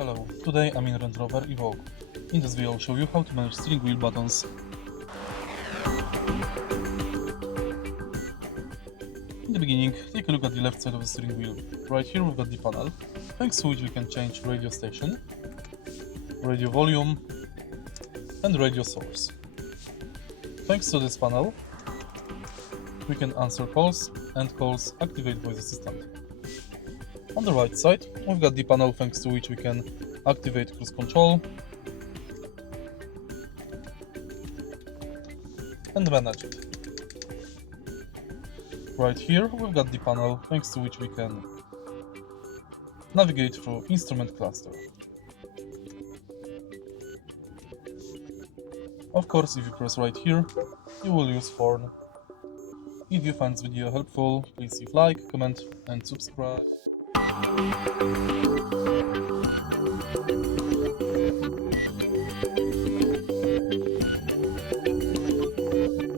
Hello, today I'm in Range Rover Evoque. In this video I'll show you how to manage steering wheel buttons. In the beginning, take a look at the left side of the steering wheel. Right here we've got the panel, thanks to which we can change radio station, radio volume and radio source. Thanks to this panel, we can answer calls and calls activate voice assistant. On the right side, we've got the panel thanks to which we can activate cruise control and manage it. Right here, we've got the panel thanks to which we can navigate through instrument cluster. Of course, if you press right here, you will use horn. If you find this video helpful, please leave like, comment and subscribe.